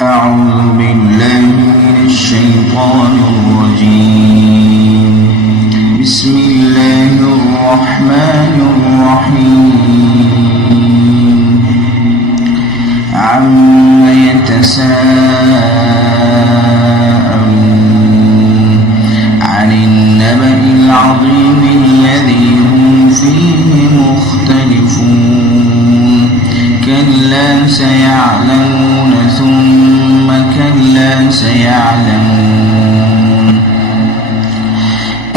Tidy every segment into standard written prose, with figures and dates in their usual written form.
أعوذ بالله من الشيطان الرجيم. بسم الله الرحمن الرحيم. عما يتساءلون عن النبأ العظيم الذي هم فيه مختلفون كلا سيعلمون ثم كلا سيعلمون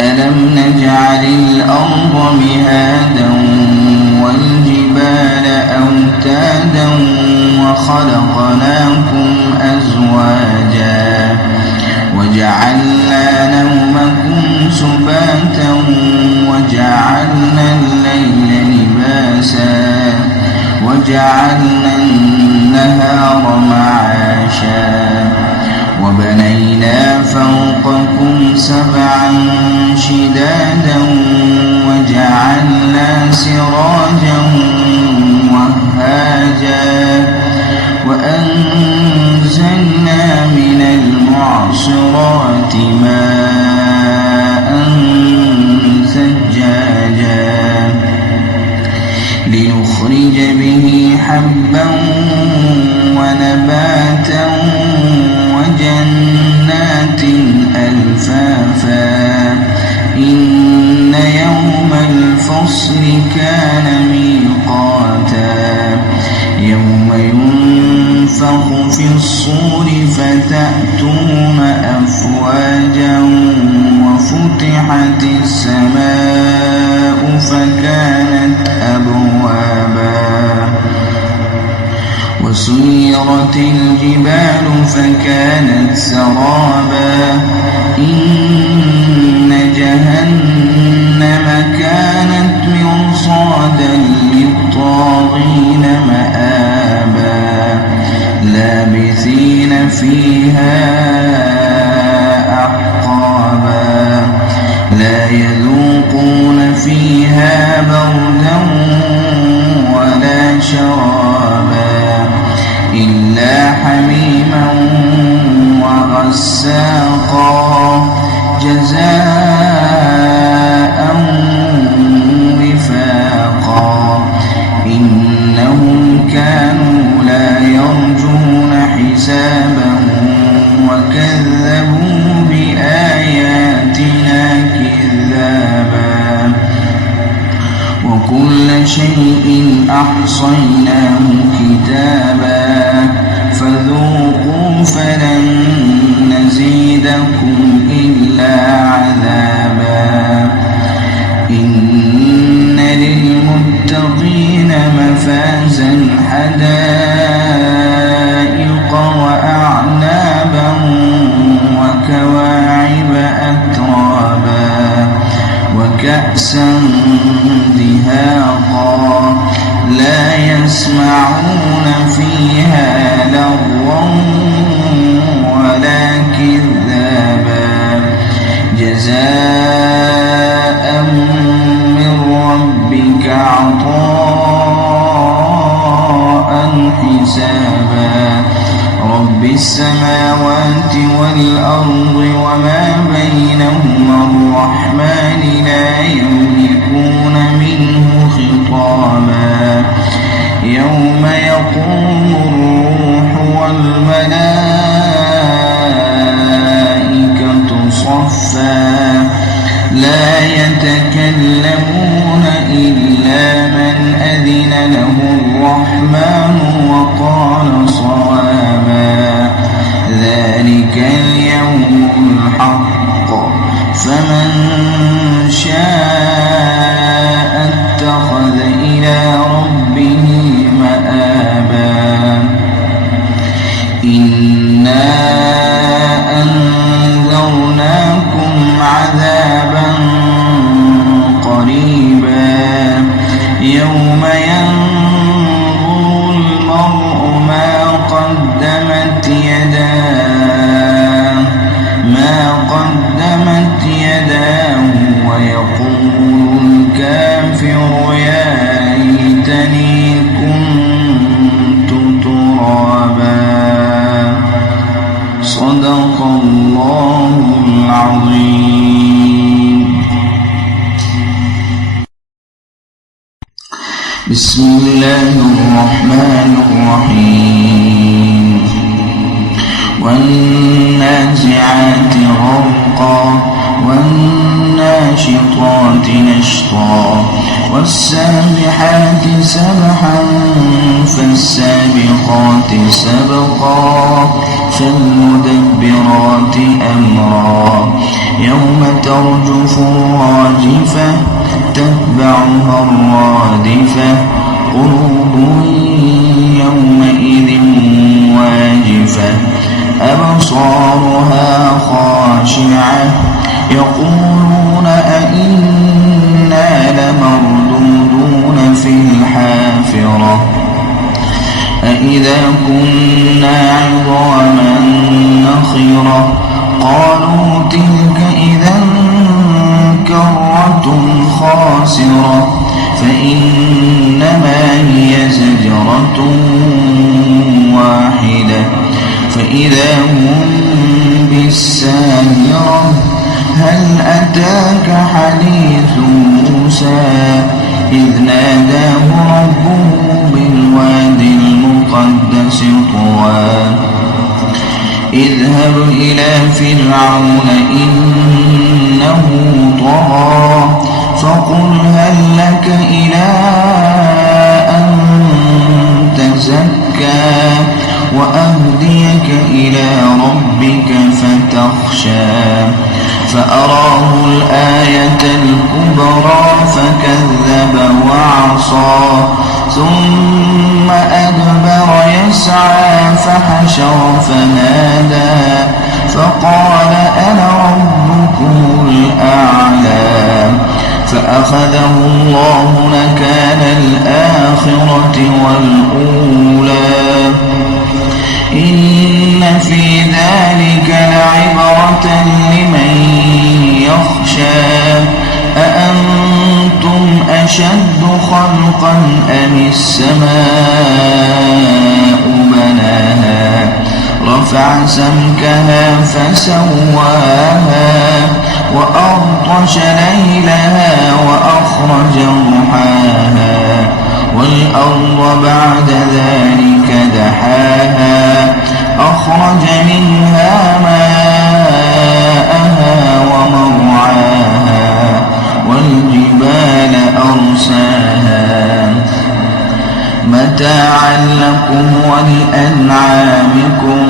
ألم نجعل الأرض مهادا والجبال أوتادا وخلقناكم أزواجا وجعلنا نومكم سباتا وجعلنا الليل لباسا وجعلنا النهار معاشا وبنينا فوقكم سبعا شدادا وجعلنا سراجا وهاجا وأنزلنا من المعصرات ماء ثجاجا لنخرج به حبا ونباتا وجنات ألفافا إن يوم الفصل كان ميقاتا يوم ينفخ في الصور فتأتون أفواجا وفتحت السماء فكانت أبوابا وسيرت الجبال فكانت سرابا إن جهنم كانت مرصادا للطاغين مآبا لابثين فيها أحقابا لا يذوقون فيها بردا ولا شرابا إلا حميما وغساقا جزاء وفاقا إنهم كانوا لا يرجون حسابا وكذبوا بآياتنا كذابا وكل شيء أحصيناه كتابا فذوقوا فلن نزيدكم إلا عذابا إن للمتقين مفازا حدائق وأعنابا وكواعب أترابا وكأسا دهاقا لا يسمعون فيها لغوا ولا كذابا جزاء من ربك عطاء حسابا رب السماوات والأرض وما بينهما الرحمن لا يملكون منه خطابا يوم يقوم الروح والملائكة صفا لا يتكلمون إلا من أذن له الرحمن وقال صوابا ذلك اليوم الحق فمن شاء اتخذ إلى ربه مآبا إنا أنذرناكم عذابا قريبا يوم ينظر المرء ما قدمت يداه ويقول الكافر يا ليتني كنت ترابا. صدق الله العظيم. بسم الله الرحمن الرحيم. والنازعات غرقا والناشطات نشطا والسابحات سبحا فالسابقات سبقا فالمدبرات أمرا يوم ترجف الراجفة تتبعها الرادفة قلوب يومئذ واجفة أبصارها خاشعة يقولون أئنا لمردودون في الحافرة أئذا كنا عظاما نخرة قالوا تلك إذا كرة خاسرة فإنما هي زجرة واحدة فإذا هم بالساهرة هل أتاك حديث موسى إذ ناداه ربه بالوادي المقدس طوى اذهب إلى فرعون إنه طغى فقل هل لك إلى أن تزكى وأهديك إلى ربك فتخشى فأراه الآية الكبرى فكذب وعصى ثم أدبر يسعى فحشر فنادى فقال أنا ربكم الأعلى فأخذه الله نكال الآخرة والأولى إن في ذلك لعبرة لمن يخشى أأنتم أشد خلقا أم السماء بناها رفع سمكها فسواها وأغطش ليلها وأخرج ضحاها والأرض بعد ذلك دحاها أخرج منها ماءها ومرعاها والجبال أرساها متاعا لكم ولأنعامكم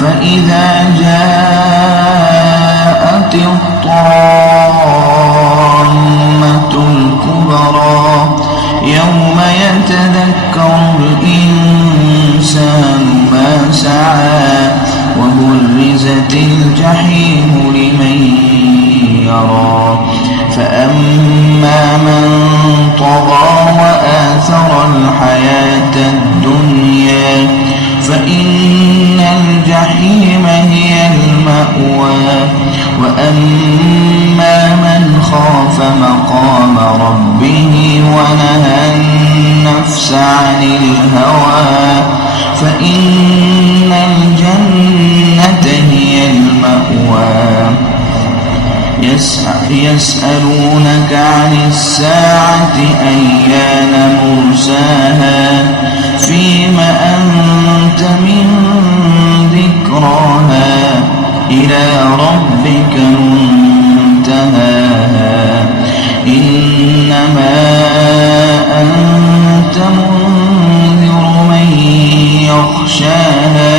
فإذا جاءت الطامة الكبرى يوم يتذكر الإنسان ما سعى وبرزت الجحيم لمن يرى فأما من طغى وآثر الحياة الدنيا فإن الجحيم هي المأوى وأما من خاف مقام ربه ونهى النفس عن الهوى فإن الجنة هي المأوى يسألونك عن الساعة أيان مرساها فيم أنت من ذكراها إلى ربك منتهاها إنما أنت منذر من يخشاها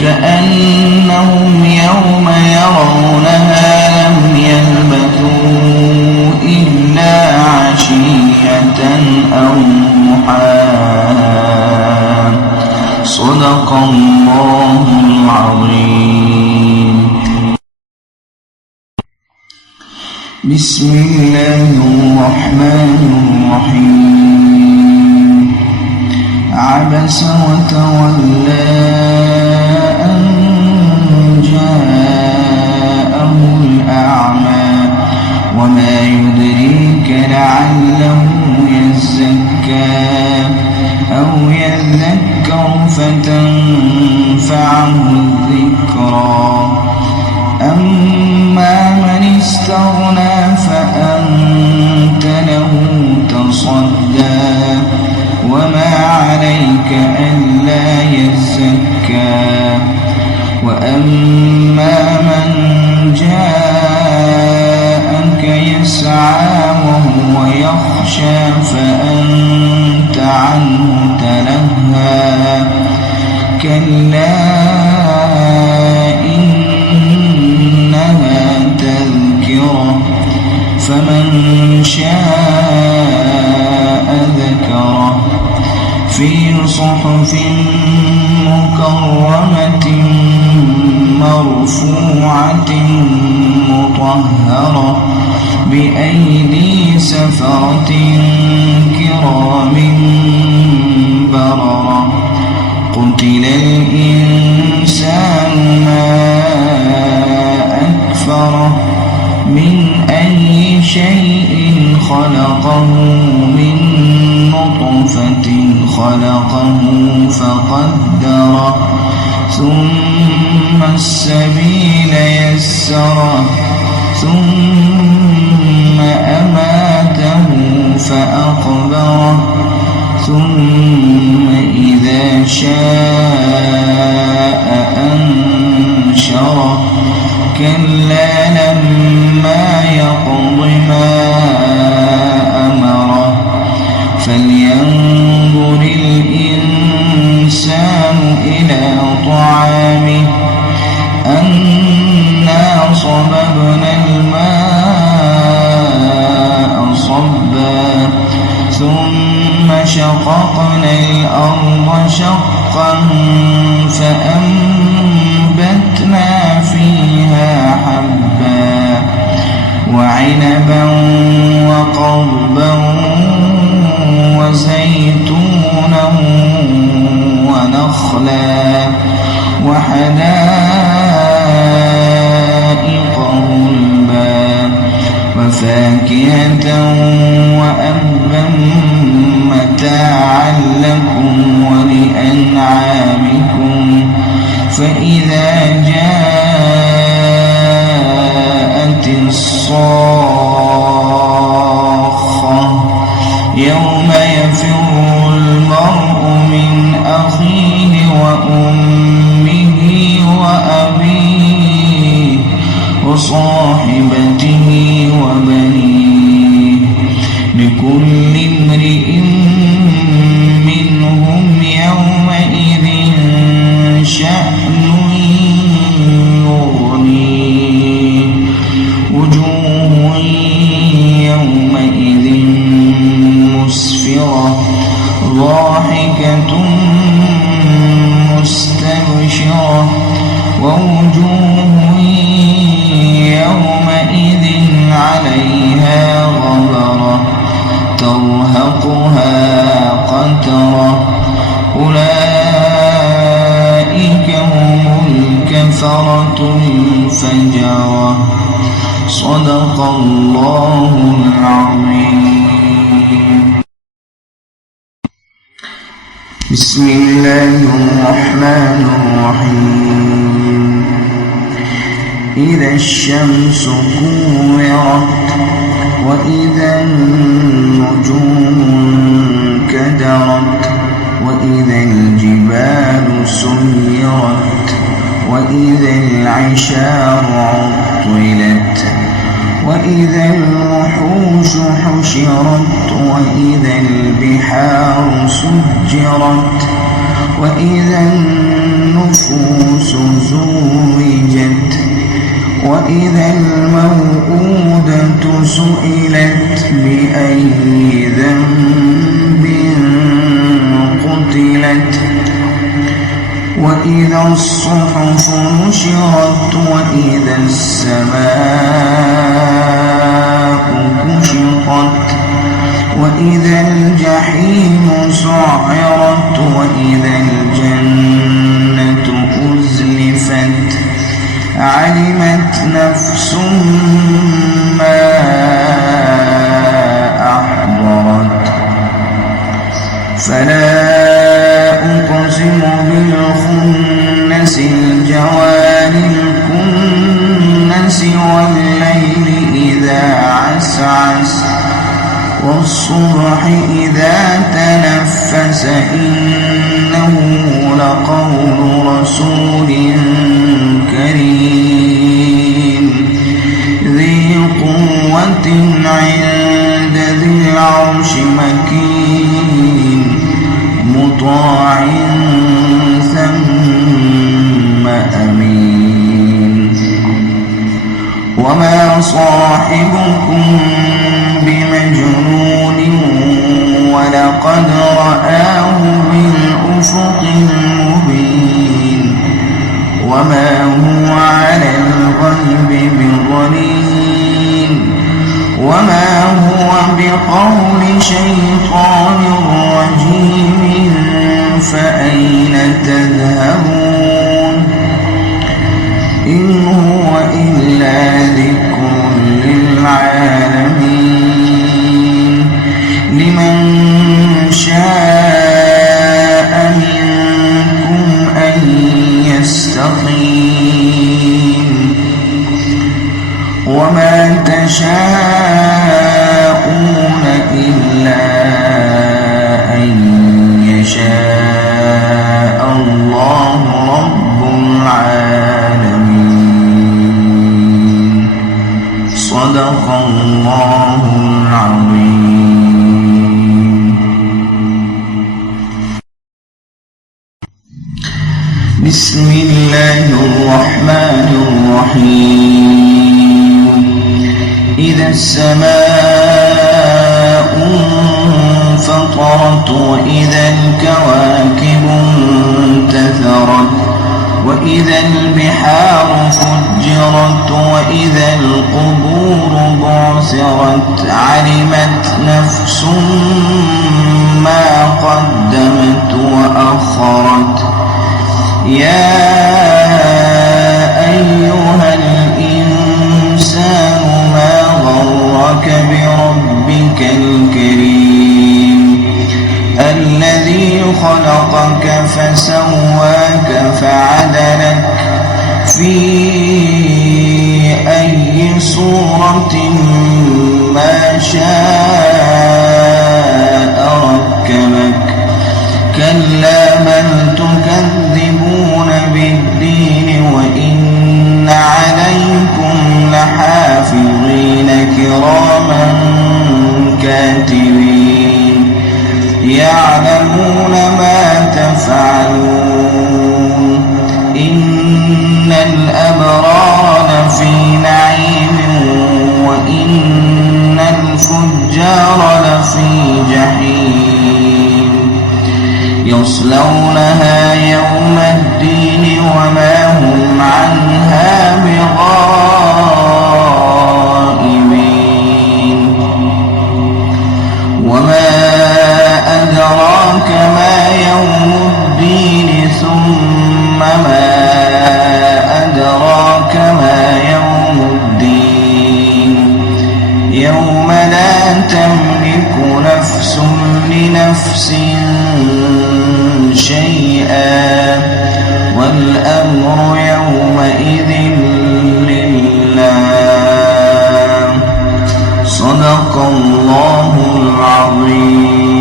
كأنهم يوم يرونها لم يلبثوا إلا عشية أو ضحاها صدق الله العظيم. بسم الله الرحمن الرحيم. عبس وتولى أن جاءه الأعمى وما يدريك لعله يزكى يزكى أو يذكر فتنفعه الذكرى أما من استغنى فأنت له تصدى وما عليك ألا يزكى وأما من جاءك يسعى وهو يخشى فأنت عنه تلهى كلا إنها تذكرة فمن شاء ذكره في صحف مكرمة مرفوعة مطهرة بأيدي سفرة كرام بررة قتل الإنسان ما أكفره من أي شيء خلقه من نطفة خلقه فقدره ثم السبيل يسره ثم أماته فأقبره ثم إذا شاء أنشره كلا لما يقض ما أمره فلينظر الإنسان إلى طعامه أنا صببنا الماء صبا ثم شققنا الأرض شقا فأنبتنا فيها حبا وعنبا وقضبا وزيتونا ونخلا وحدائق غلبا وفاكهة وأبا متاعا لكم ولأنعامكم فإذا جاءت الصاخة يوم يفر المرء من أخيه وأمه وأبيه وصاحبته وبنيه لكل امرئ منهم يومئذ شأن يغنيه وجوه يومئذ مسفرة ضاحكة مستبشرة ووجوه يومئذ عليها غبرة ترهقها قترة أولئك هم الكفرة الفجرة صدق الله العظيم. بسم الله الرحمن الرحيم إذا الشمس كورت وإذا النجوم انكدرت وإذا الجبال سيرت وإذا العشار عطلت وإذا الوحوش حشرت وإذا البحار سجرت وإذا النفوس زوجت وإذا الموءودة سئلت بأي ذنب قتلت وإذا الصحف نشرت وإذا السماء كشطت وإذا الجحيم سعرت وإذا الجنة أزلفت علمت نفس ما أحضرت والصبح إذا تنفس إنه لقول رسول كريم ذي قوة عند ذي العرش مكين مطاع ثم أمين وما صاحبكم بمجنون ولقد رآه بالأفق المبين وما هو على الغيب بضنين وما هو بقول شيطان رجيم فأين تذهبون إن هو إلا ذكر للعالمين لمن شاء منكم أن يستقيم وما تشاءون إلا أن يشاء الله رب العالمين صدق الله العظيم. بسم الله الرحمن الرحيم إذا السماء انفطرت وإذا الكواكب انتثرت وإذا البحار فجرت وإذا القبور بعثرت علمت نفس ما قدمت وأخرت يا أيها الإنسان ما غرك بربك الكريم الذي خلقك فسواك فعدلك في أي صورة ما شاء ركبك كلا بل تكذبون بالدين وإن عليكم لحافظين كراما كاتبين يعلمون ما تفعلون إن الأبرار لفي نعيم وإن الفجار لفي جحيم يصلونها يوم الدين وما هم عنها بغائبين وما أدراك ما يوم الدين ثم ما أدراك ما يوم الدين يوم لا تملك نفس لنفس شيئا والأمر يومئذ لله صدق الله العظيم.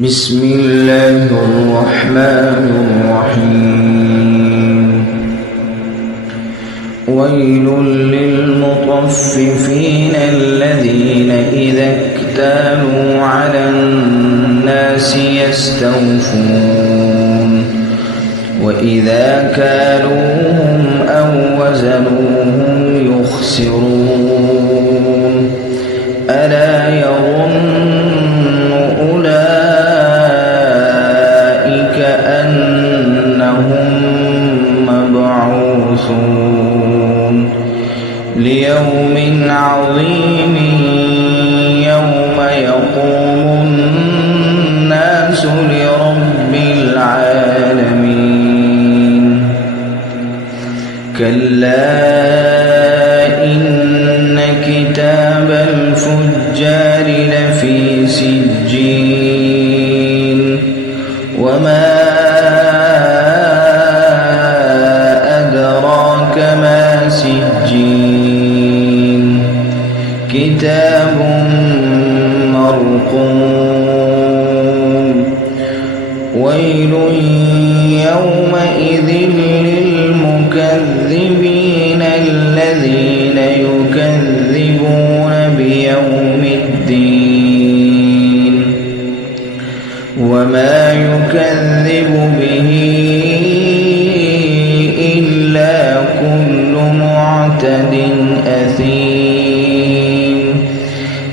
بسم الله الرحمن الرحيم ويل للمطففين الذين إذا اكتالوا على الناس يستوفون وإذا كالوهم أو وزنوهم يخسرون ألا يظن أولئك أنهم مبعوثون ليوم عظيم يوم يقوم الناس لرب العالمين كلا إن كتاب الفجار لفي سجين وما أدراك ما كتاب مرقوم ويل يومئذ للمكذبين الذين يكذبون بيوم الدين وما يكذب به إلا كل معتد أثيم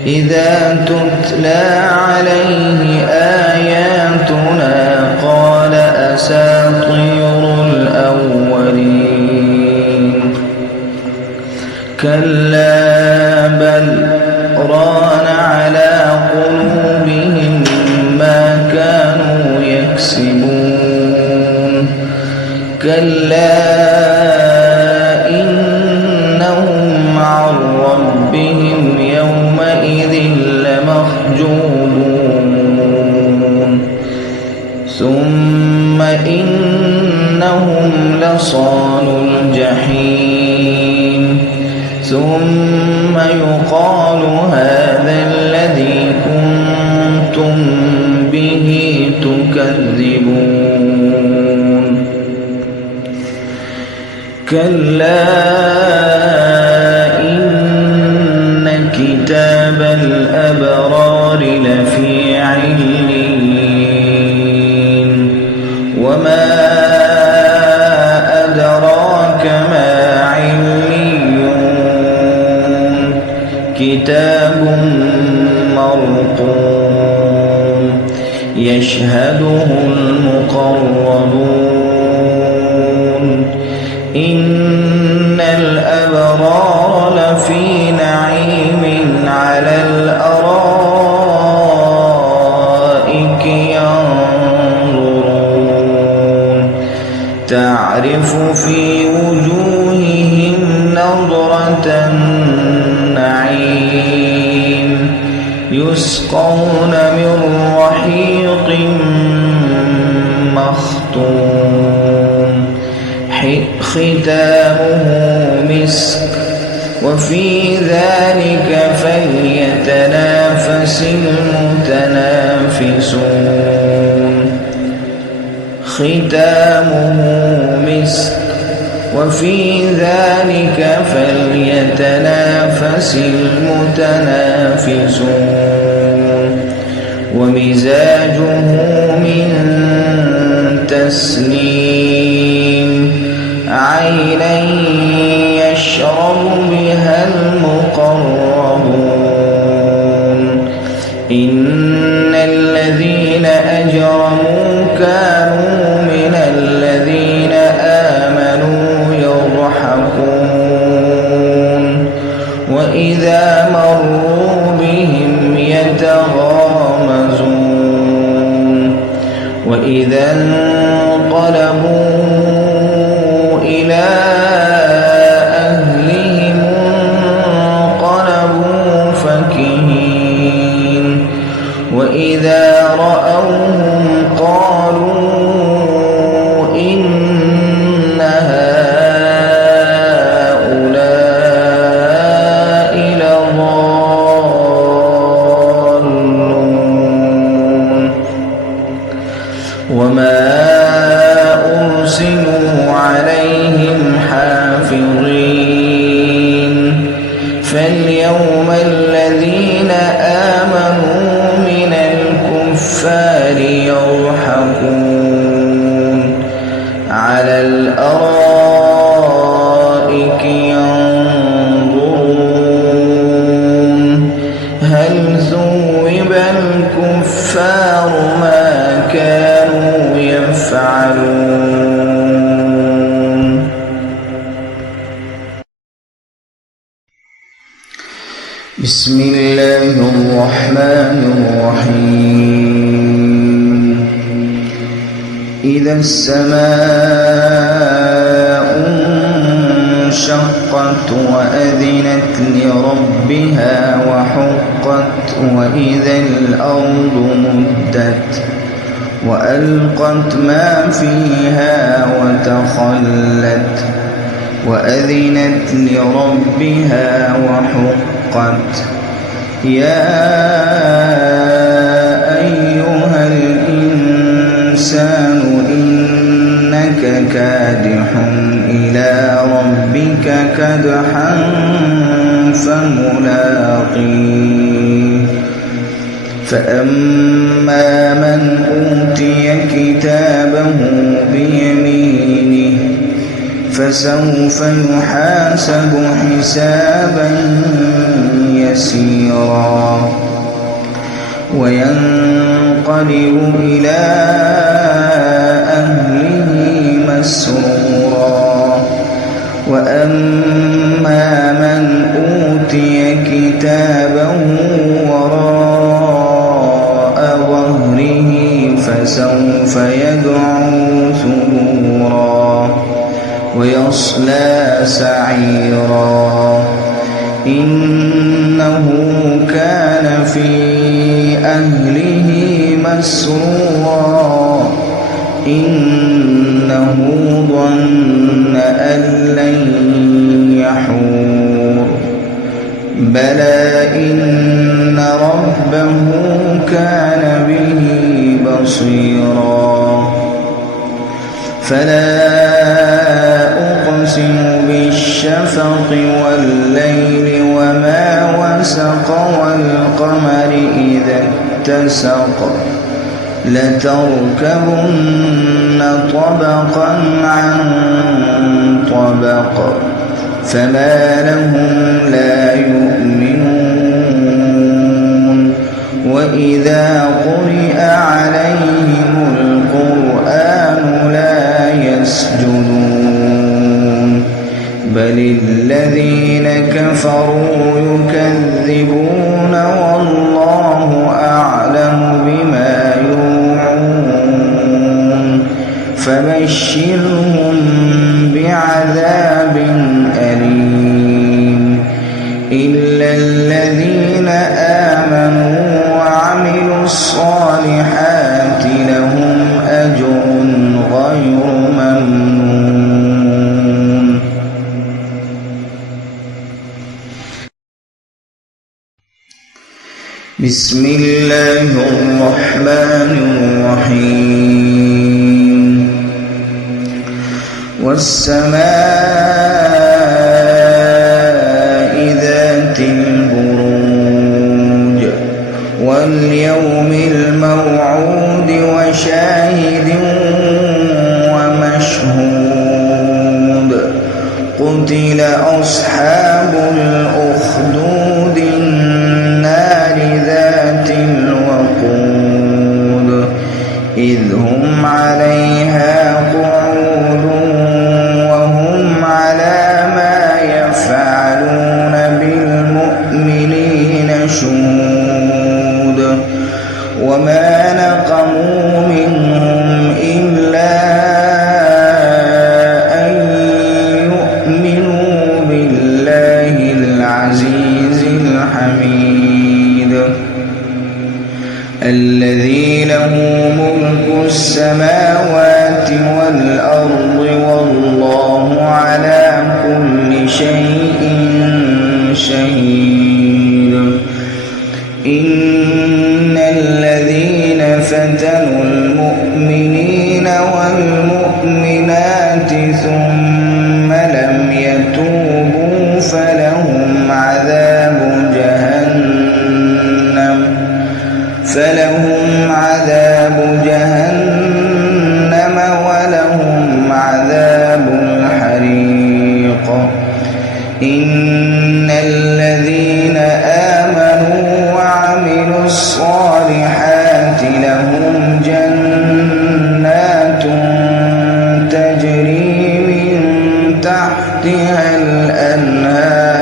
إذا تتلى عليه آياتنا قال أساطير الأولين كلا بل ران على قلوبهم ما كانوا يكسبون كلا إنهم عن ربهم يومئذ لمحجوبون ثم إنهم لصالوا الجحيم ثم يقال هذا الذي كنتم به تكذبون كلا إن كتاب الأبرار لفي عليين وما أدراك ما عليون كتاب مرقوم يشهده المقربون إن الأبرار لفي نعيم على الأرائك ينظرون تعرف في وجوههم نضرة النعيم يسقون من رحيق مختوم ختامه مسك وفي ذلك فليتنافس المتنافسون ختامه مسك وفي ذلك فليتنافس المتنافسون ومزاجه من تسنيم عينا يشرب بها المقربون إن الذين أجرموا كانوا من الذين آمنوا يضحكون وإذا مروا بهم يتغامزون وإذا انقلبوا إلى أهلهم انقلبوا فكهين وإذا رأوهم قالوا إن هؤلاء لضالون وما أرسلوا عليهم حافظين فاليوم الذين آمنوا من الكفار يضحكون على الأرائك ينظرون هل ثوب الكفار ما كانوا يفعلون بسم الله الرحمن الرحيم إذا السماء انشقت وأذنت لربها وحقت وإذا الأرض مدت وألقت ما فيها وتخلت وأذنت لربها وحقت يا أيها الإنسان إنك كادح إلى ربك كدحا فملاقيه فأما من أوتي كتابه بيمينه فسوف يحاسب حسابا يسيرا وينقلب إلى أهله مسرورا وأما من أوتي كتابه وراء ظهره فسوف يدعو ثبورا ويصلى سعيرا إنه كان في أهله مسرورا إنه ظن أن لن يحور بلى إن ربه كان به بصيرا فلا أقسم بالشفق والليل وما وسق والقمر إذا اتسق لتركبن طبقا عن طبق فما لهم لا يؤمنون وإذا قرئ عليهم القرآن لا يسجدون بل الذين كفروا يكذبون والله أعلم بما يوعون فبشرهم بعذاب أليم إلا الذين آمنوا وعملوا الصالحات لهم أجر غير ممنون. بسم الله الرحمن الرحيم والسماء ذات البروج واليوم الموعود وشاهد ومشهود قتل أصحاب الأخدود النار ذات الوقود إذ هم عليها قعود وهم على ما يفعلون بالمؤمنين شهود وما نقموا منهم إلا أن يؤمنوا بالله العزيز الحميد الذي له ملك السماوات والأرض والله على كل شيء شهيد إن الذين فتنوا المؤمنين والمؤمنات ثم لم يتوبوا فلهم عذاب جهنم ولهم عذاب الحريق إن الذين آمنوا وعملوا الصالحات لهم جنات تجري من تحتها الأنهار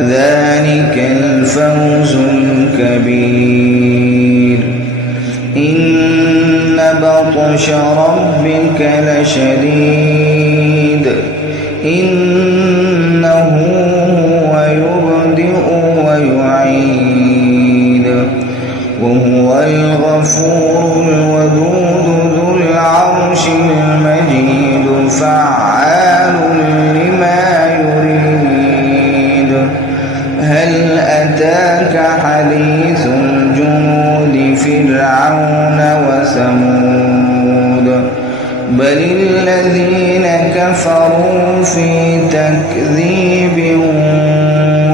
ذلك الفوز الكبير إن بطش ربك لشديد إنه هو يبدئ ويعيد وهو الغفور الودود ذو العرش المجيد فعال لما يريد هل في تكذيب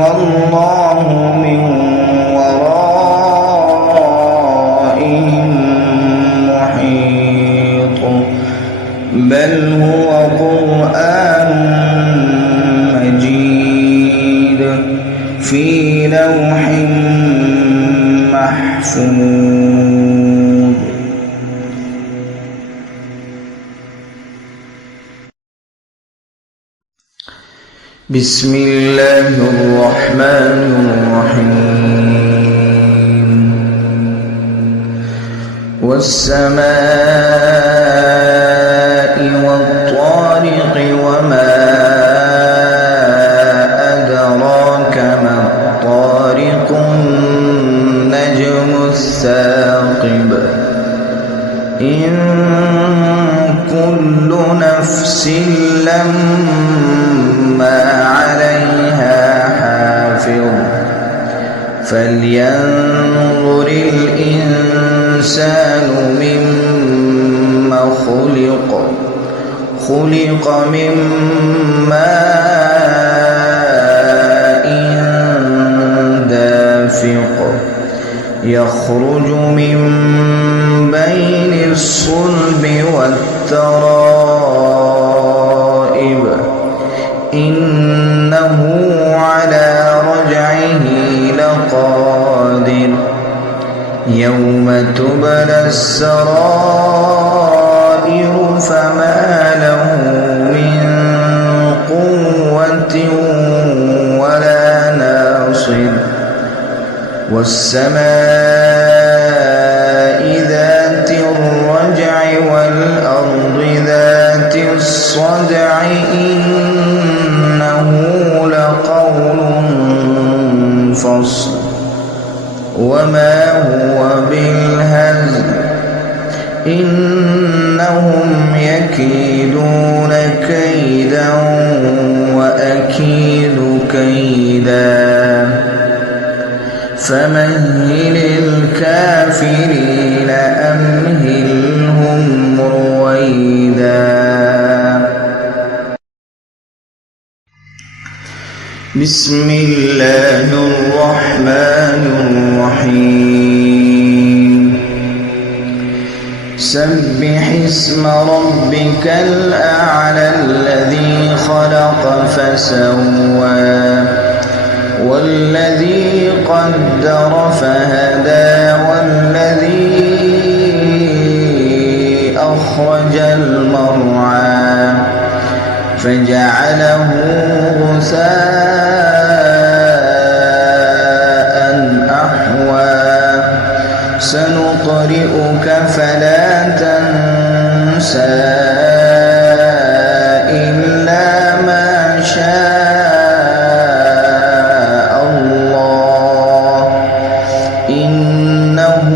والله من ورائهم محيط بل هو قرآن مجيد في لوح محفوظ. بسم الله الرحمن الرحيم والسماء والطارق وما أدراك ما الطارق النجم الثاقب إن كل نفس لما عليها حافظ فلينظر الإنسان مما خلق من ماء دافق يخرج من بين الصلب والترائب إنه على رجعه لقادر يوم تبلى السرائر فما له من قوة ولا ناصر والسماء ذات الرجع والأرض ذات الصدع إنه لقول فصل وما هو بالهزل إنهم يكيدون كيدا وأكيد كيدا فمهل الكافرين أمهلهم رويدا. بسم الله الرحمن الرحيم سبح اسم ربك الأعلى الذي خلق فسوى والذي قدر فهدى والذي أخرج المرعى فجعله غثاء أحوى سنقرئك فلا تنسى إلا ما شاء الله إنه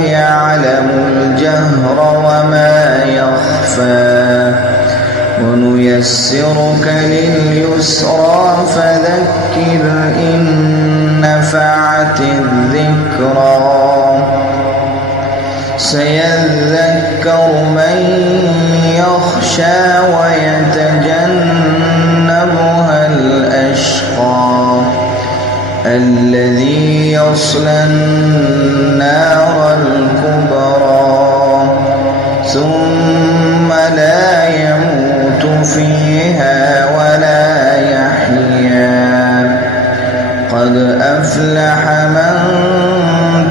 يعلم الجهر وما يخفى ونيسرك لليسرى فذكر إن نفعت الذكرى سيذكر من يخشى ويتجنبها الأشقى الذي يصلى النار الكبرى ثم لا يموت فيها ولا يحيا قد أفلح من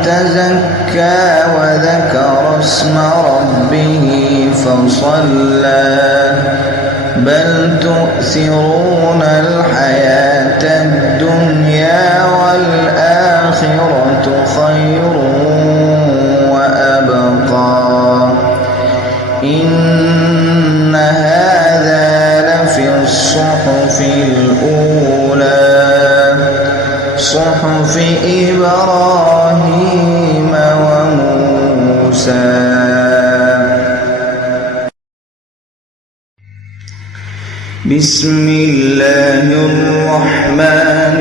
تزكى وذكر اسم ربه فصلى بل تؤثرون الحياة الدنيا والآخرة خير وأبقى إن هذا لفي الصحف الأولى صحف إبراهيم وموسى. بسم الله الرحمن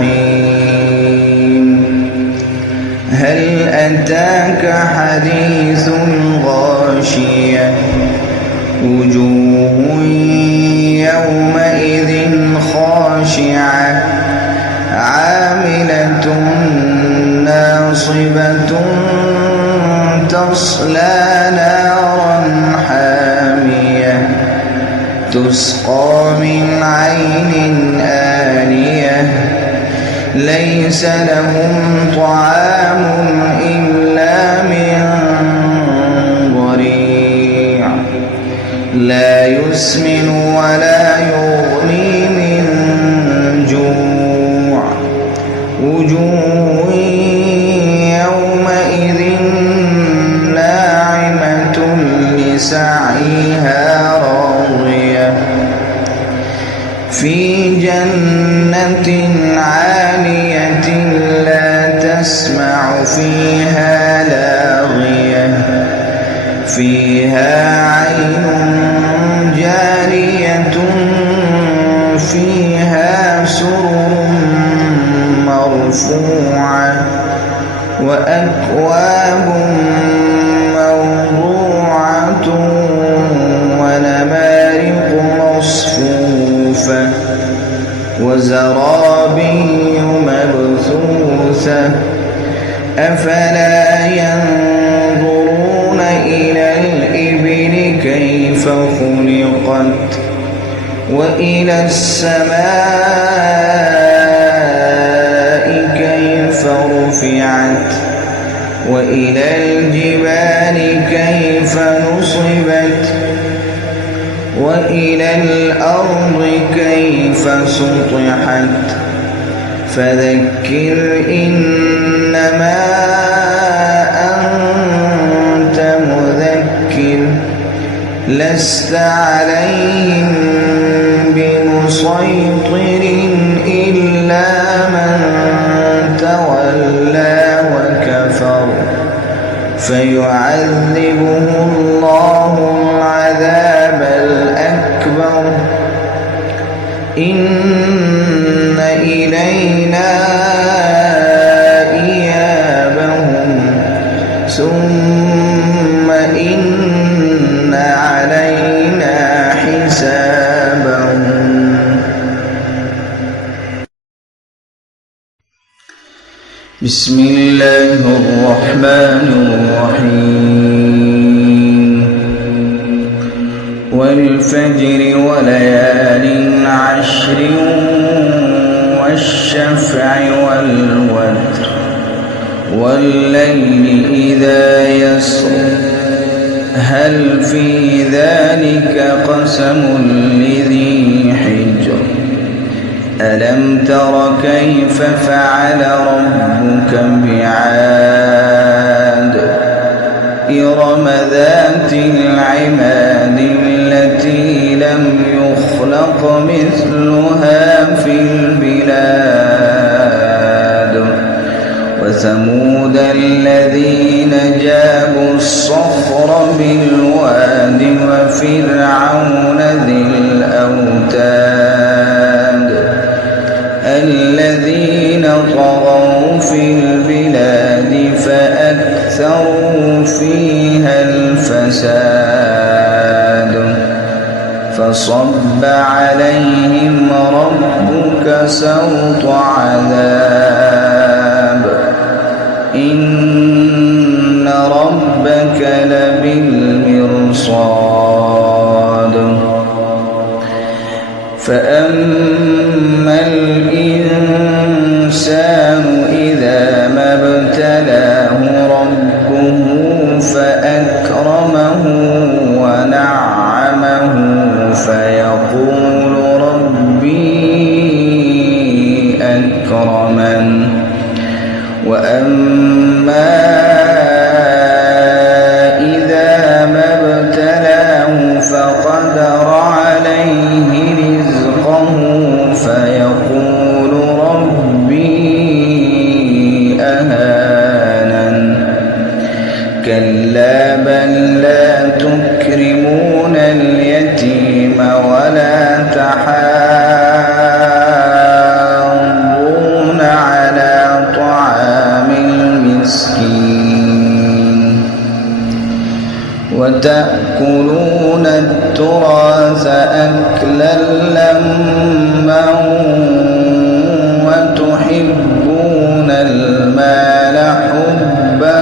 الرحيم هل أتاك حديث الغاشية وجوه عين آنية ليس لهم طعام إلا من ضريع لا يسمن ولا يغني من جوع وجوه يومئذ ناعمة لسعيها راضية في جنة عالية لا تسمع فيها لاغية فيها عين جارية فيها سرر مرفوعة وأكواب موضوعة ونمارق مصفوفة وزرابي مبثوثة أفلا ينظرون إلى الإبل كيف خلقت وإلى السماء كيف رفعت وإلى الجبال كيف نصبت وإلى الأرض كيف سطحت فذكر إنما أنت مذكر لست عليهم بمسيطر إلا من تولى وكفر فيعذبه الله العذاب الأكبر إن إلينا إيابهم ثم إن علينا حسابهم. بسم الله الرحمن الرحيم والفجر وليال عشر والشفع والوتر والليل إذا يسر هل في ذلك قسم لذي حجر ألم تر كيف فعل ربك بعاد إرم ذات العماد التي لم يخلق مثلها في البلاد وثمود الذين جابوا الصخر بالواد وفرعون ذي الأوتاد الذين طغوا في البلاد فأكثروا فيها الفساد فصب عليهم ربك سوط عذاب إن ربك لبالمرصاد فأما الإنسان إذا ما ابتلاه ربه فأكرمه ونعمه فيقول ربي أكرمن وأما إذا ما ابتلاه فقدر عليه رزقه فيقول ربي أهانن كلا بل لا تكرمون اليتيم ولا تحاضون على طعام المسكين وتأكلون التراث أكلا لما وتحبون المال حبا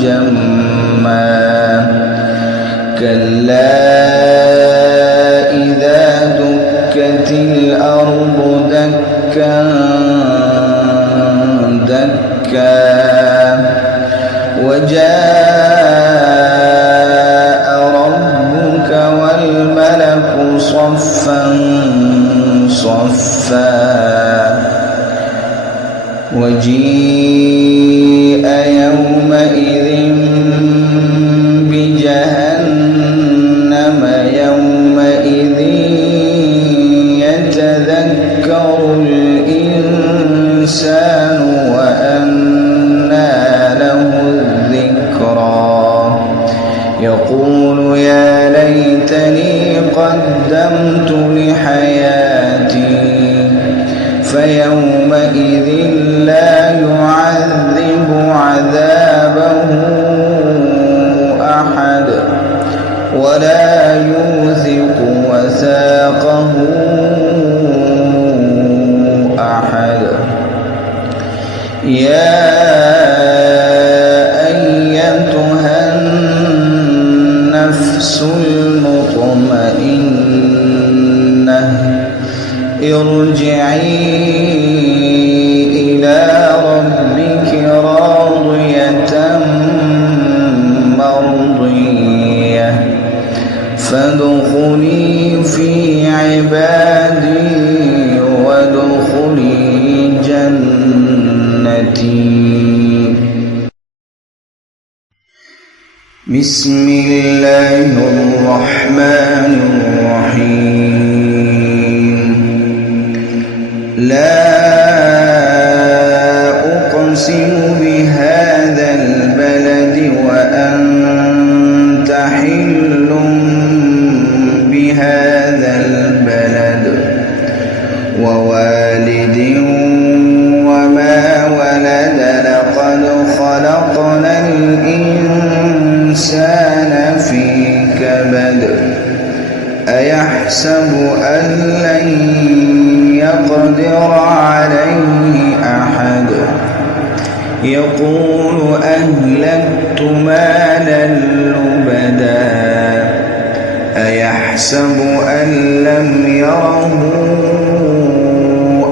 جما كلا إذا دكت الأرض دكا دكا وجاء ربك والملك صفا صفا وجيء يومئذ بجهنم يومئذ يتذكر الإنسان وأنى له الذكرى يقول يا ليتني قدمت لحياتي فيومئذ لا يعذب عذابه أحد ولا يوثق وثاقه أحد يا أيتها النفس المطمئنة ارجعي إلى ربك راضية مرضية فادخلي في عبادي وادخلي جنتي. بسم الله الرحمن الرحيم. لا أقسم بهذا البلد وأنت حل بهذا البلد ووالد وما ولد لقد خلقنا الإنسان في كبد أيحسب أن لن يقدر عليه أحد يقول أهلكت مالا لبدا أيحسب أن لم يره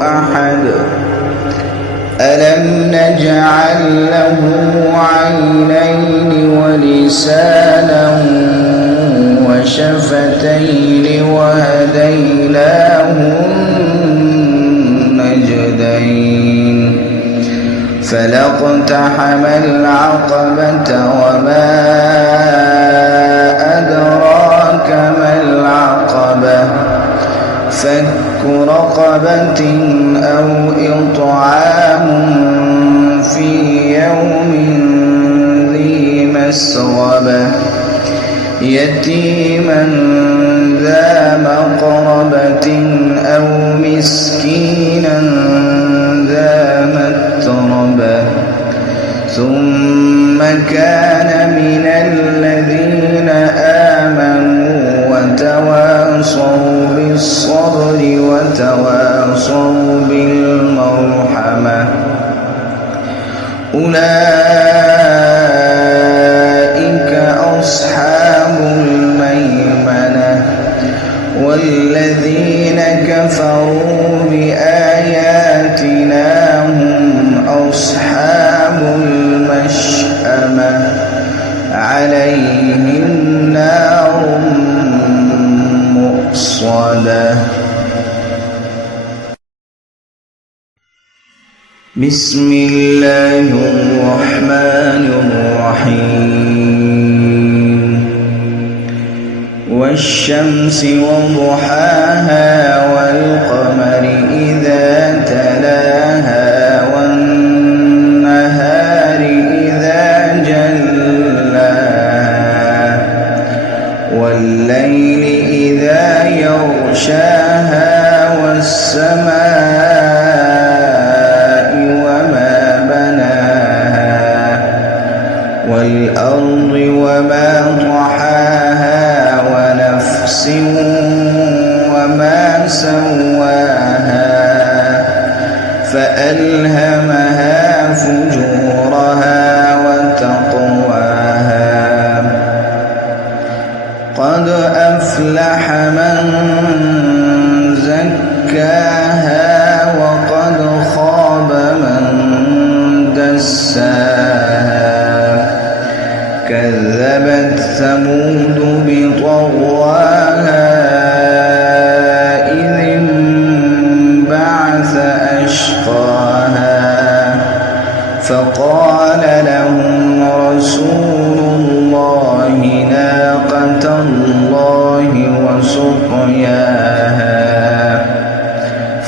أحد ألم نجعل له عينين ولسانا وشفتين وهديناه النجدين فلاقتحم العقبة وما أدراك ما العقبة فك رقبة أو إطعام في يوم ذي مسغبة يتيما ذا مقربة أو مسكينا ذا متربة ثم كان من الذين آمنوا وتواصوا بالصبر وتواصوا بالمرحمة أولئك أصحاب الميمنة والذين كفروا بآياتنا هم أصحاب المشأمة عليهم نار مؤصدة. بسم الله الرحمن الرحيم. والشمس وضحاها والقمر إذا تلاها والنهار إذا جلاها والليل إذا يغشاها والسماء وما بناها والأرض وما طحاها ونفس وما سواها فألهمها فجورها وتقواها قد أفلح من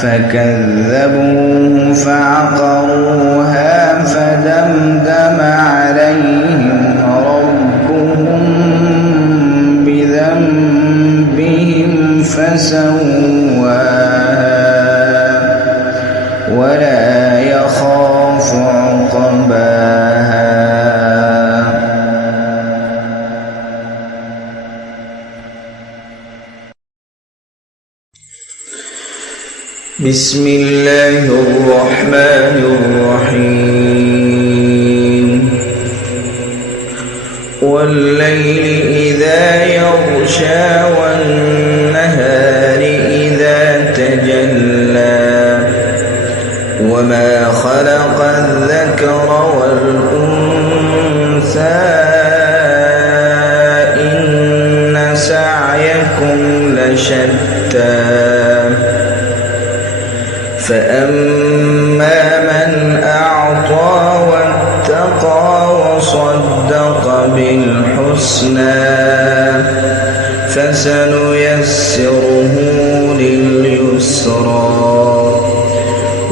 فكذبوه فعقروها فدمدم عليهم ربهم بذنبهم فسواها ولا يخاف عقباها. بسم الله الرحمن الرحيم. والليل إذا يغشى والنهار إذا تجلى وما خلق الذكر والأنثى إن سعيكم لشتى فأما من أعطى واتقى وصدق بالحسنى فسنيسره لليسرى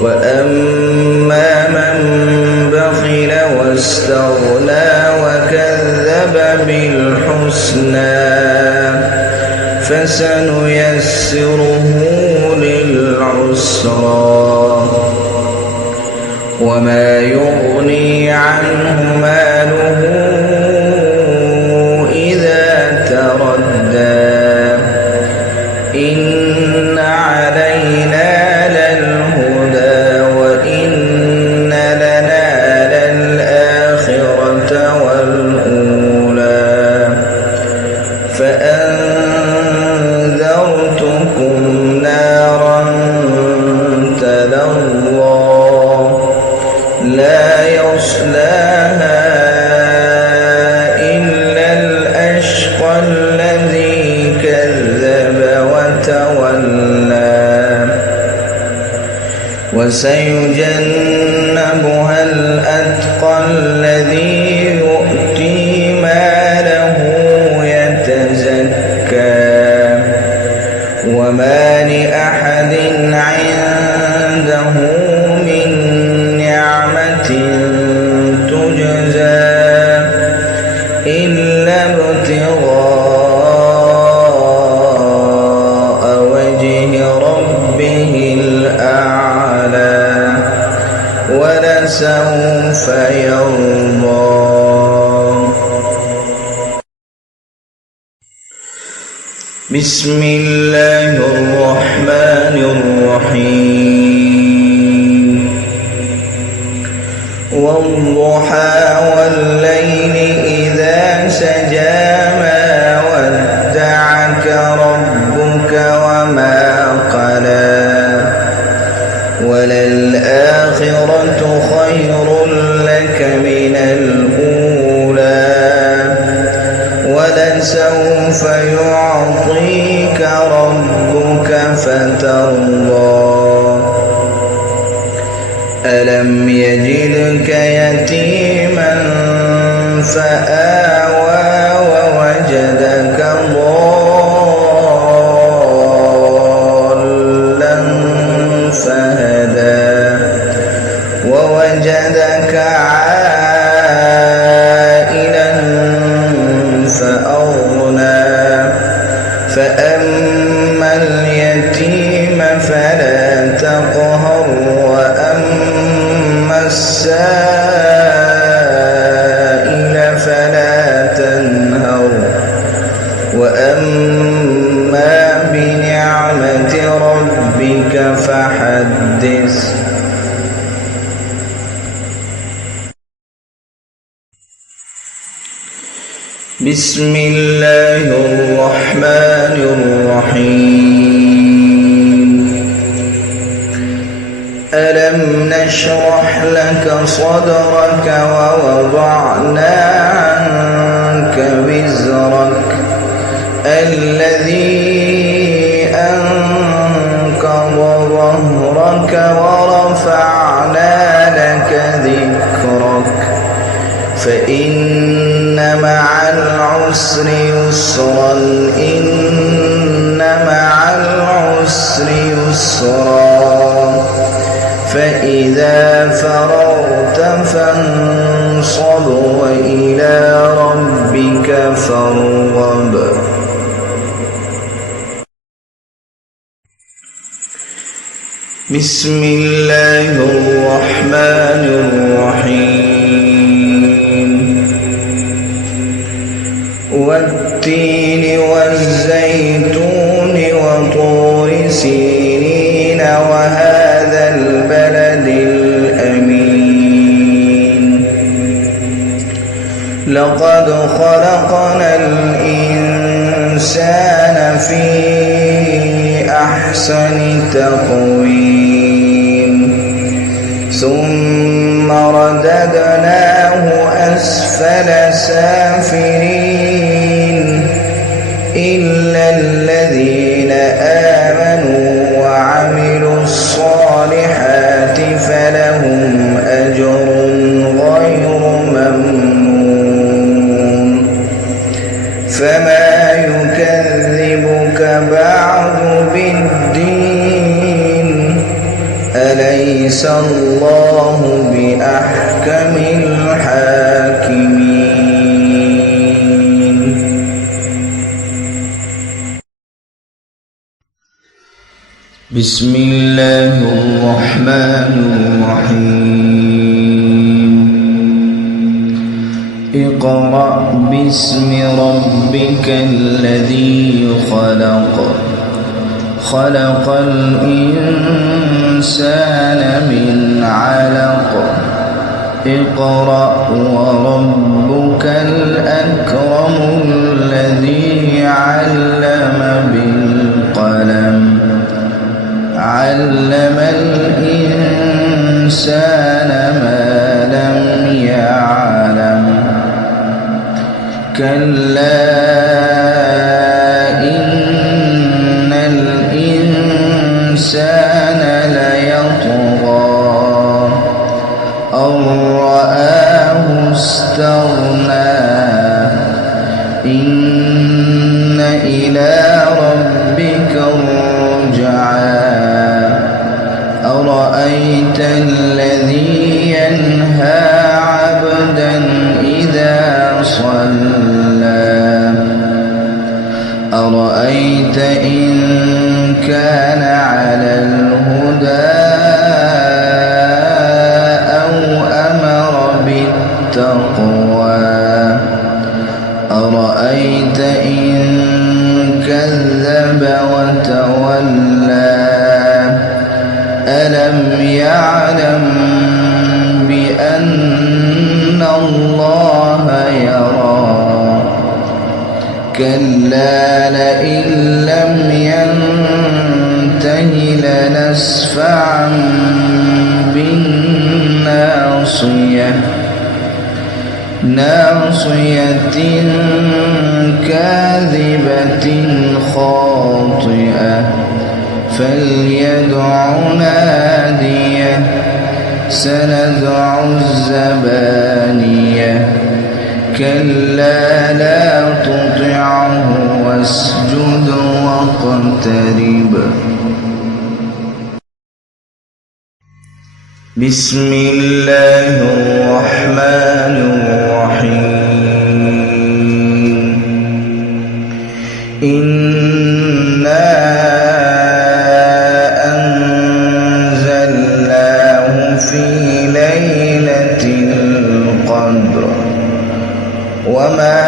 وأما من بخل واستغنى وكذب بالحسنى فسنيسره للعسرى وما يغني عنه ماله إذا تردى إن علينا للهدى وإن لنا للآخرة والأولى فأنذرتكم نارا تلظى لا يصلاها إلا الأشقى الذي كذب وتولى وسيجنبها الأتقى الذي يؤتي ماله يتزكى وما لأحد عنده من نعمة تجزى إلا ابتغاء وجه ربه الأعلى ولسوف يرضى. بسم الله الرحمن الرحيم. والضحى والليل إذا سجى ما ودعك ربك وما قلى وللآخرة خير لك من الأولى ولسوف يعطيك ربك فترضى ألم يجدك يتيما فآوى ووجدك ضالا فهدى ووجدك عائلا فأغنى فأما اليتيم فلا تقهر وأما السائل فلا تنهر وأما بنعمة ربك فحدث. بسم الله الرحمن الرحيم. ألم نشرح لك صدرك ووضعنا عنك وزرك الذي أنقض ظهرك ورفعنا لك ذكرك فإن مع العسر يسرا إن مع العسر يسرا فإذا فرغت فانصب وإلى ربك فارغب. بسم الله الرحمن الرحيم. والتين والزيتون وطور سينين وهذا البلد الأمين. لقد خلقنا الإنسان في أحسن تقويم ثم رددناه أسفل سافلين إلا الذين آمنوا وعملوا الصالحات فلهم أجر غير ممنون. فما يكذبك بعد بالدين أليس الله بأحكم الحاكمين. بسم الله الرحمن الرحيم. اقرأ باسم ربك الذي خلق. خلق الإنسان من علق. اقرأ وربك الأكرم الذي علم بالقلم. علم الإنسان ما لم يعلم. كلا إن الإنسان ليطغى أن رآه استغنى. إن إلى ربك الرجعى. أرأيت الذي ينهى عبدا إذا صلى. أرأيت إن كان على الهدى أو أمر بالتقوى. أرأيت إن كذب وتولى. ألم يعلم بأن الله يرى. كلا لئن لم ينته لنسفعا بالناصية. ناصية كاذبة خاطئة. فليدع ناديه. سندع الزبانية. كلا لا تطعه واسجد واقترب. بسم الله الرحمن الرحيم. إنا أنزلناه في ليلة القدر. وما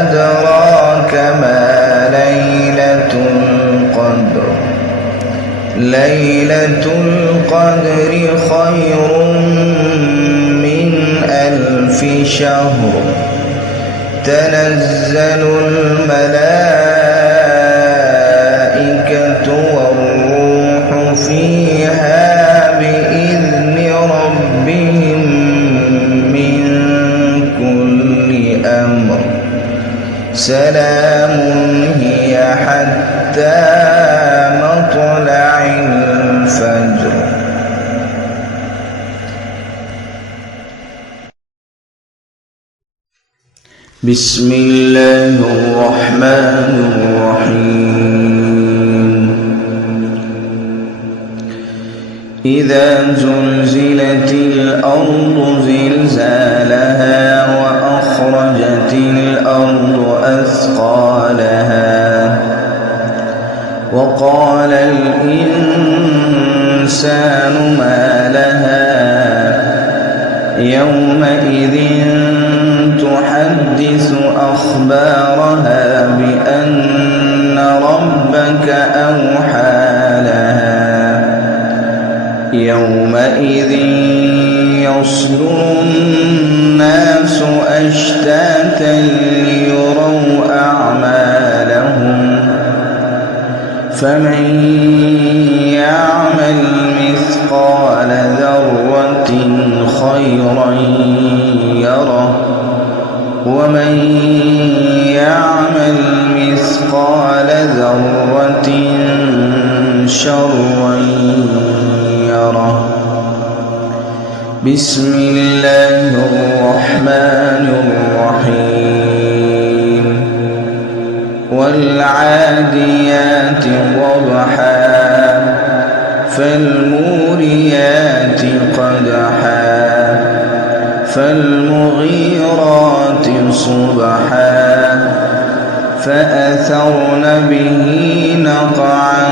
أدراك ما ليلة القدر. ليلة القدر خير من 1000 شهر. تنزل الملائكة والروح فيها بإذن ربهم من كل أمر. سلام هي حتى مطلع الفجر. بسم الله الرحمن الرحيم. إذا زلزلت الأرض زلزالها وأخرجت الأرض أثقالها وقال الإنسان ما لها يومئذ تحدث أخبارها بأن ربك أوحى لها يومئذ يصدر الناس أشتاتا ليروا أعمالهم فمن يعمل مثقال ذرة خيرا يره ومن يعمل مثقال ذرة شرا يره. بسم الله الرحمن الرحيم. والعاديات ضبحا فالموريات قدحا فالمغيرات صبحا فأثرن به نقعا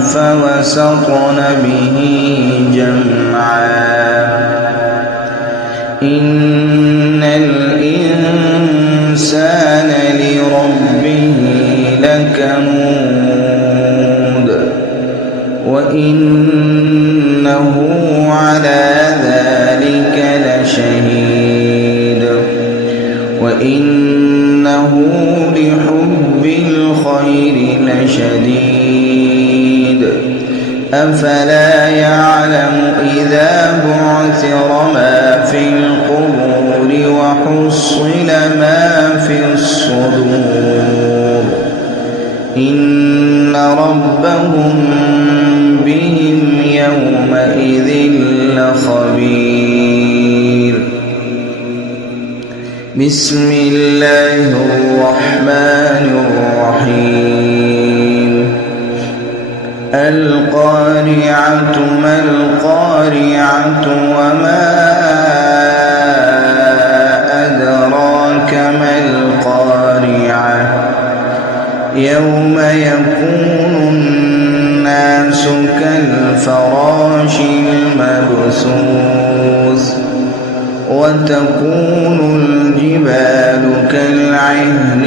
فوسطن به جمعا إن الإنسان لربه لكنود وإنه على ذلك لشهيد وإنه لحب الخير لشديد أفلا يعلم إذا بعثر ما في القبور وحصل ما في الصدور إن ربهم بهم يومئذ لخبير. بسم الله الرحمن الرحيم. القارعة ما القارعة وما أدراك ما القارعة يوم يكون الناس كالفراش المبثوث وتكون الجبال كالعهن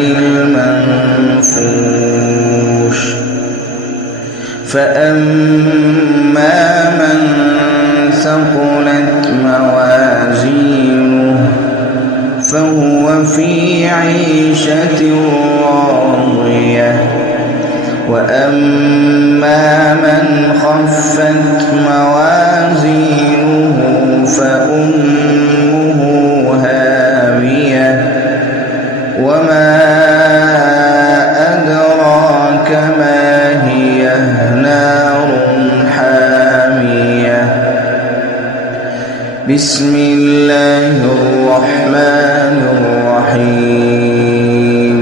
المنفوش فأما من ثقلت موازينه فهو في عيشة راضية وأما من خفت موازينه فأمه هاوية وما أدراك ما هي نار حامية. بسم الله الرحمن الرحيم.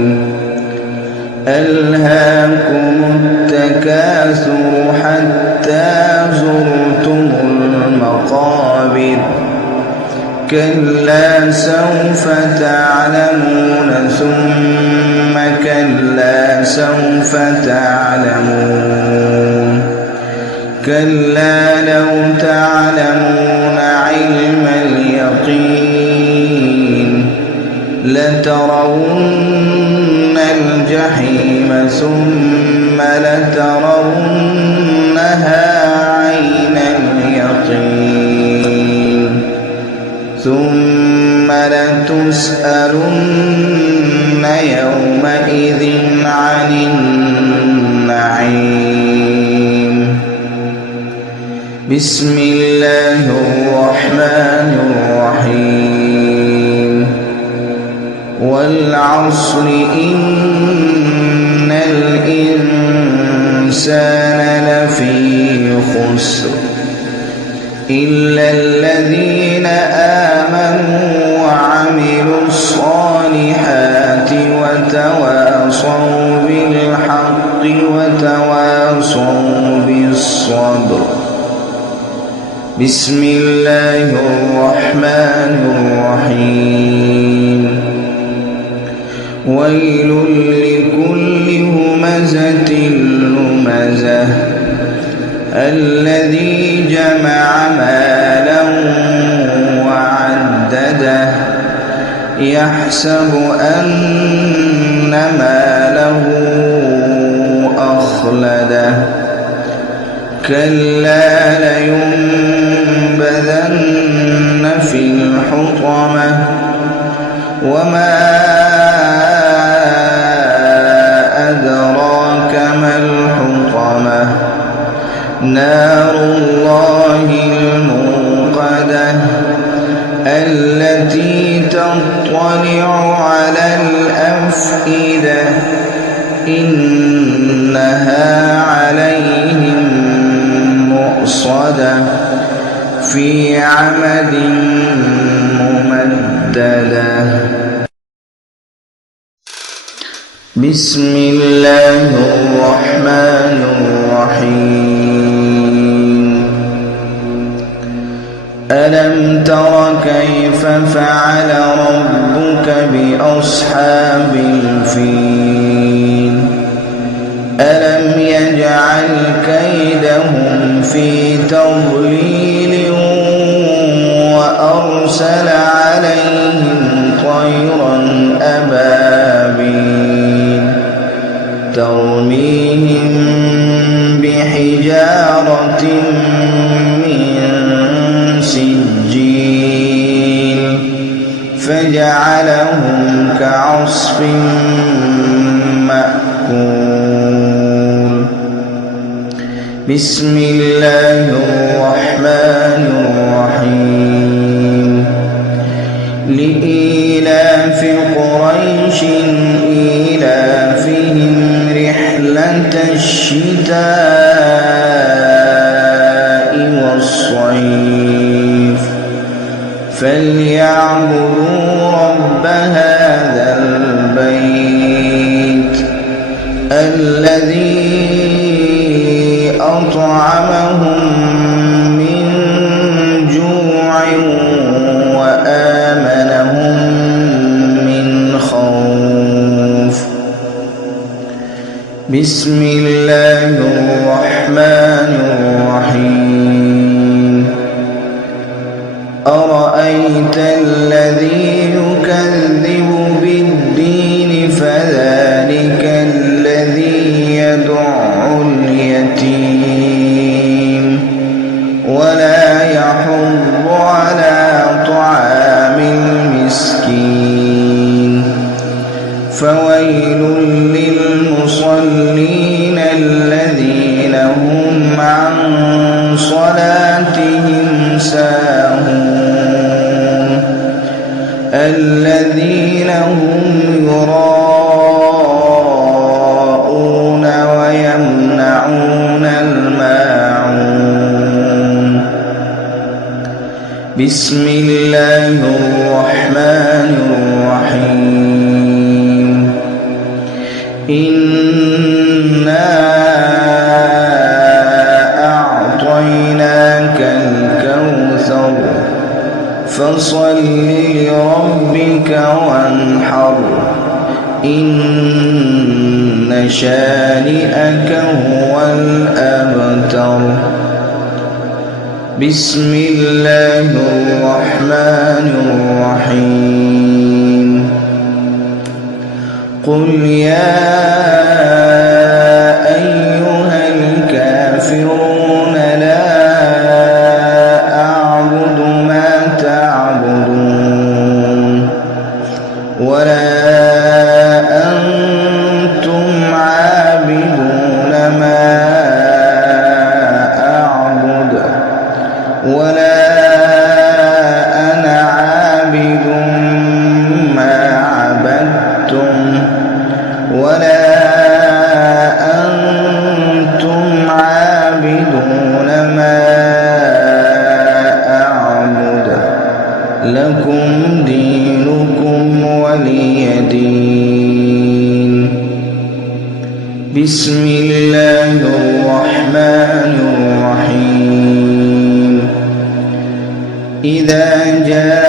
ألهاكم التكاثر حتى زرتم المقابر كلا سوف تعلمون ثم كلا سوف تعلمون كلا لو تعلمون علم اليقين لترون الجحيم ثم لترونها عين اليقين ثم لتسألن يومئذ عن النعيم. بسم الله الرحمن الرحيم. والعصر إن الإنسان لفي خسر إلا الذين آمنوا وعملوا الصالحات وتواصوا بالحق وتواصوا بالصبر بسم الله الرحمن الرحيم ويل لكل همزة لمزة الذي جمع مالا وعدده يحسب أن ماله أخلده كلا لينبذن في الحطمة وما أدراك ما الحطمة نار الله الموقدة التي تطلع على الأفئدة إنها عليهم مؤصدة في عمد ممددة بسم الله الرحمن الرحيم ألم تر كيف فعل ربك بأصحاب الفيل ألم يجعل كيدهم في تضليل وأرسل عليهم طيرا أبابيل ترميهم بحجارة من سجيل فجعلهم كعصف مأكول بسم الله الرحمن الرحيم لإيلاف قريش إيلافهم رحلة الشتاء والصيف فليعبدوا رب هذا البيت الذي أطعمهم من جوع وآمنهم من خوف بسم الله الرحمن الرحيم أرأيت الذي يكذب بالدين فذلك الذي يدع اليتيم ولا يحض على طعام المسكين فويل للمصلين الذين هم عن صلاتهم ساهون الذين هم يراءون ويمنعون الماعون بسم الله الرحمن الرحيم إنا أعطيناك الكوثر فصل لربك وانحر إن شانئك هو الأبتر بسم الله الرحمن الرحيم قل يا أيها الكافرون لا أعبد ما تعبدون ولا أنتم عابدون ما أعبد ولا أنا عابد ما عبدتم ولا أنتم عابدون ما أعبد لكم دينكم ولي دين بسم الله الرحمن الرحيم إذا جاء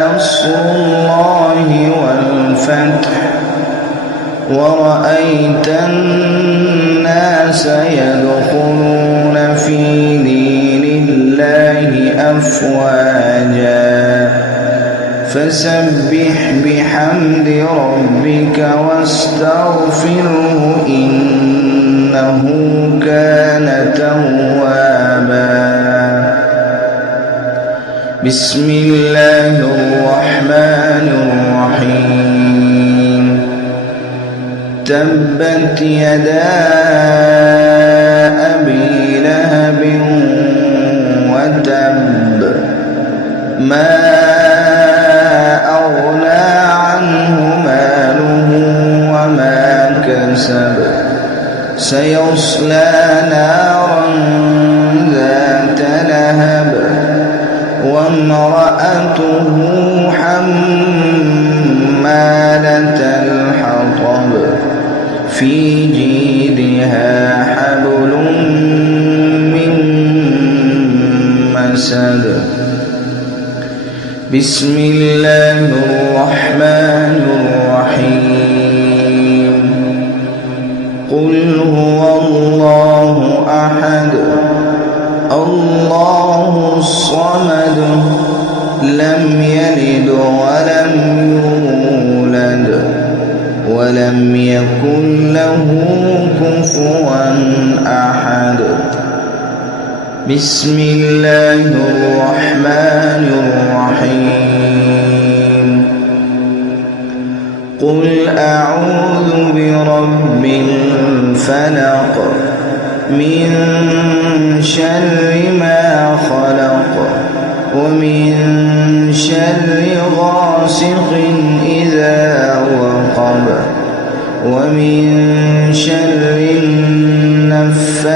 نصر الله والفتح ورأيت الناس يدخلون في دين الله أفواجا فسبح بحمد ربك واستغفره إنه كان توابا. بسم الله الرحمن الرحيم. تبت يدا أبي لهب وتب ما أغنى عنه ماله وما كسب سيصلى نارا ذات لهب وامرأته حمالة الحطب في جيدها حبل من مسد. بسم الله الرحمن الرحيم. قل هو الله أحد الله الصمد لم يلد ولم يولد ولم يكن له كفوا أحد. بسم الله الرحمن الرحيم. قل أعوذ برب الفلق من شر ما خلق ومن شر غاسق إذا وقب ومن شر النفاثات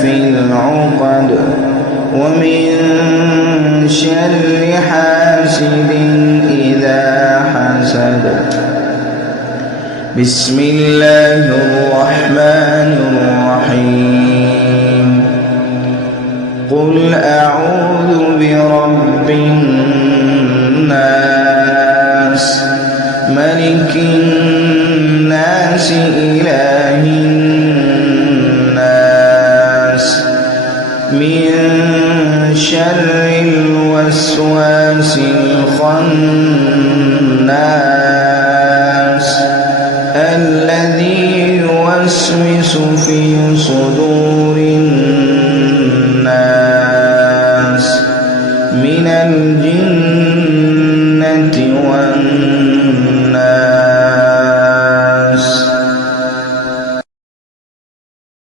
في العقد ومن شر حاسد إذا حسد. بسم الله الرحمن الرحيم. قل أعوذ برب الناس ملك الناس إله الناس من شر الوسواس الخناس الذي يوسوس في صدور الناس من الجن